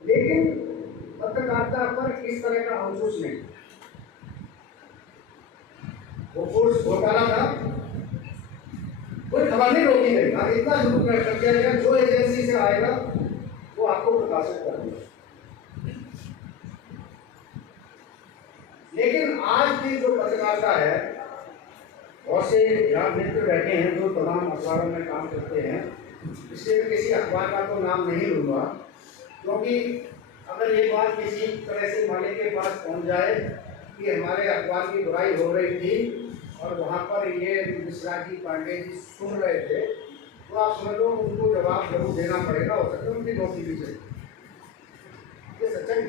लेकिन पत्रकारिता पर इस तरह का अंकुश नहीं। वो फोर्स घोटाला था, कोई खबर नहीं रोकी गई, अब इतना शुरू कर दिया गया जो एजेंसी से आएगा वो आपको प्रकाशित कर देगा। लेकिन आज की जो पत्रकारिता है, बहुत से यहाँ मित्र बैठे हैं जो तमाम अखबारों में काम करते हैं, इसलिए मैं किसी अखबार का तो नाम नहीं लूँगा, क्योंकि अगर ये बात किसी तरह से मालिक के पास पहुँच जाए कि हमारे अखबार की बुराई हो रही थी और वहाँ पर ये मिश्रा जी पांडे जी सुन रहे थे, तो आप समझ लो उनको जवाब जरूर देना पड़ेगा। हो सकता है उनकी नौकरी भी चले, ये सच्चाई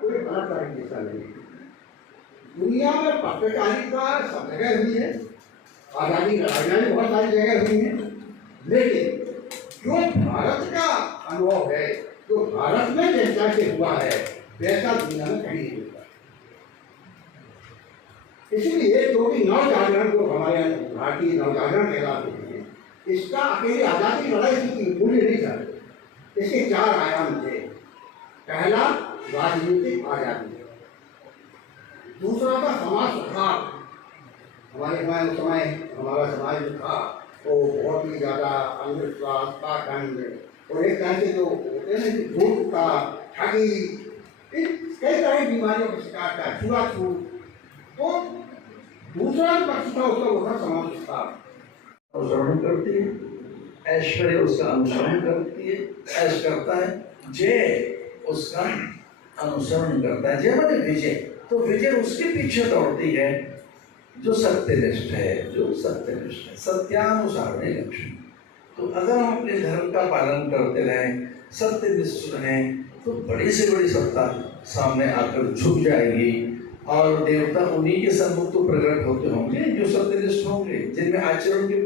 कोई बलात्कार की हिस्सा नहीं। दुनिया में पत्रकारिता सब जगह हुई है, आज़ादी लड़ाइयाँ भी बहुत सारी जगह हुई हैं, लेकिन जो भारत का अनुभव है, जो भारत में जैसा से हुआ है, वैसा दुनिया में कहीं नहीं हुआ। इसलिए जो भी नवजागरण को हमारे भारतीय नवजागरण कहलाते हैं, इसका अकेले आज़ादी लड़ाई की पूरी नहीं था। इसके 4 आयाम थे। पहला राजनीतिक आज़ादी, दूसरा था समाज सुधार। हमारे समय हमारा समाज जो था वो बहुत ही ज़्यादा अंधविश्वास, पाखंड और एक तरह से जो होते हैं कि झूठ का, ठगी, कई तरह की बीमारियों का शिकार था, छुआछूत। तो दूसरा पक्ष था उसका वो था समाज विस्तार। अनुसरण करती है, ऐश्वर्य उसका अनुसरण करती है, ऐश करता है, जय उसका अनुसरण करता है। जय माने विजय, तो विजय उसके पीछे दौड़ती है जो सत्यनिष्ठ है, जो सत्यनिष्ठ है, सत्यानुसार है लक्ष्य। तो अगर हम अपने धर्म का पालन करते रहें, सत्यनिष्ठ रहें, तो बड़ी से बड़ी सत्ता सामने आकर झुक जाएगी और देवता उन्हीं के सम्मुख तो प्रकट होते होंगे जो सत्यनिष्ठ होंगे, जिनमें आचरण के,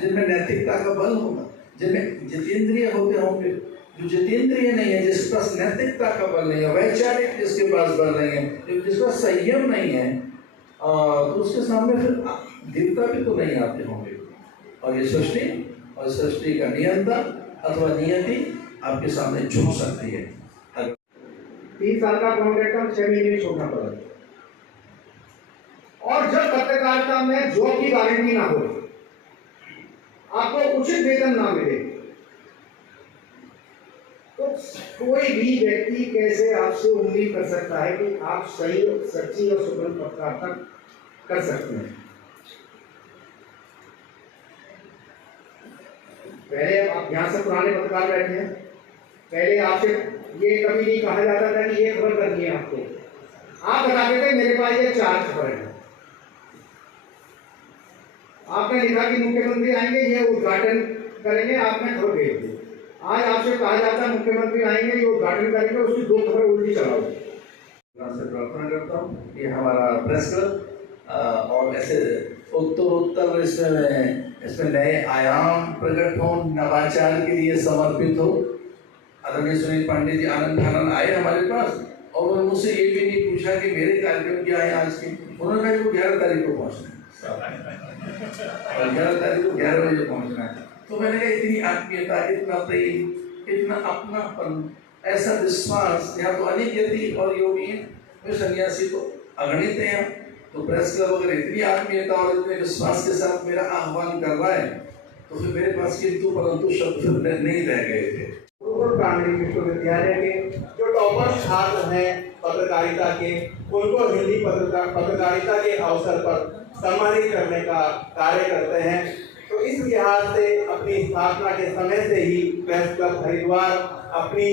जिनमें नैतिकता का बल होगा, जिनमें जितेंद्रिय होते होंगे। जो जितेंद्रिय नहीं है, जिसके पास नैतिकता का बल नहीं है, वैचारिक जिसके पास बल नहीं है, जिसका संयम नहीं है, तो उसके सामने फिर देवता भी तो नहीं आते होंगे। और ये सृष्टि का नियंता अथवा नियति आपके सामने झुक सकती है। 3 साल का कॉन्ट्रैक्ट 6 महीने छोड़ना पड़ा। और जब पत्रकारिता में जॉब की गारंटी ना हो, आपको उचित वेतन ना मिले, तो कोई भी व्यक्ति कैसे आपसे उम्मीद कर सकता है कि आप सही, सच्ची और सुगम पत्रकारिता कर सकते हैं। पहले आप यहाँ से पुराने पत्रकार बैठे हैं, पहले आपसे ये कभी नहीं कहा जाता था कि ये खबर करनी है आपको, आप बताते थे मेरे पास ये 4 खबर है। आपने लिखा कि मुख्यमंत्री आएंगे, ये उद्घाटन करेंगे, आपने खबर भेज दी। आज आपसे कहा जाता है मुख्यमंत्री आएंगे, ये उद्घाटन करेंगे, उसकी 2 खबर उल्टी चलाओ। से प्रार्थना करता हूँ कि हमारा प्रेस क्लब और ऐसे उत्तर इसमें नए आयाम प्रकट हो, नवाचार के लिए समर्पित हो। आदरणीय सुनील पांडे जी आनंद फानंद आए हमारे पास और उन्होंने मुझसे ये भी नहीं पूछा कि मेरे कार्यक्रम क्या है आज के। उन्होंने कहा कि 11 तारीख को पहुँचना है और 11 तारीख को 11 बजे पहुँचना है। तो मैंने कहा इतनी आत्मीयता, इतना प्रेम, इतना अपनापन, ऐसा विश्वास, यहाँ तो अनेक यति और योगी हैं, सन्यासी तो अगणित हैं। तो प्रेस क्लब अगर इतनी आत्मीयता और इतने विश्वास के साथ मेरा आह्वान कर रहा है, तो फिर मेरे पास किंतु परंतु शब्द नहीं रह गए थे। प्राइमरी विश्वविद्यालय के जो टॉपर छात्र हैं पत्रकारिता के, उनको हिंदी पत्रकारिता के अवसर पर सम्मानित करने का कार्य करते हैं। तो इस लिहाज से अपनी स्थापना के समय से ही प्रेस क्लब हरिद्वार अपनी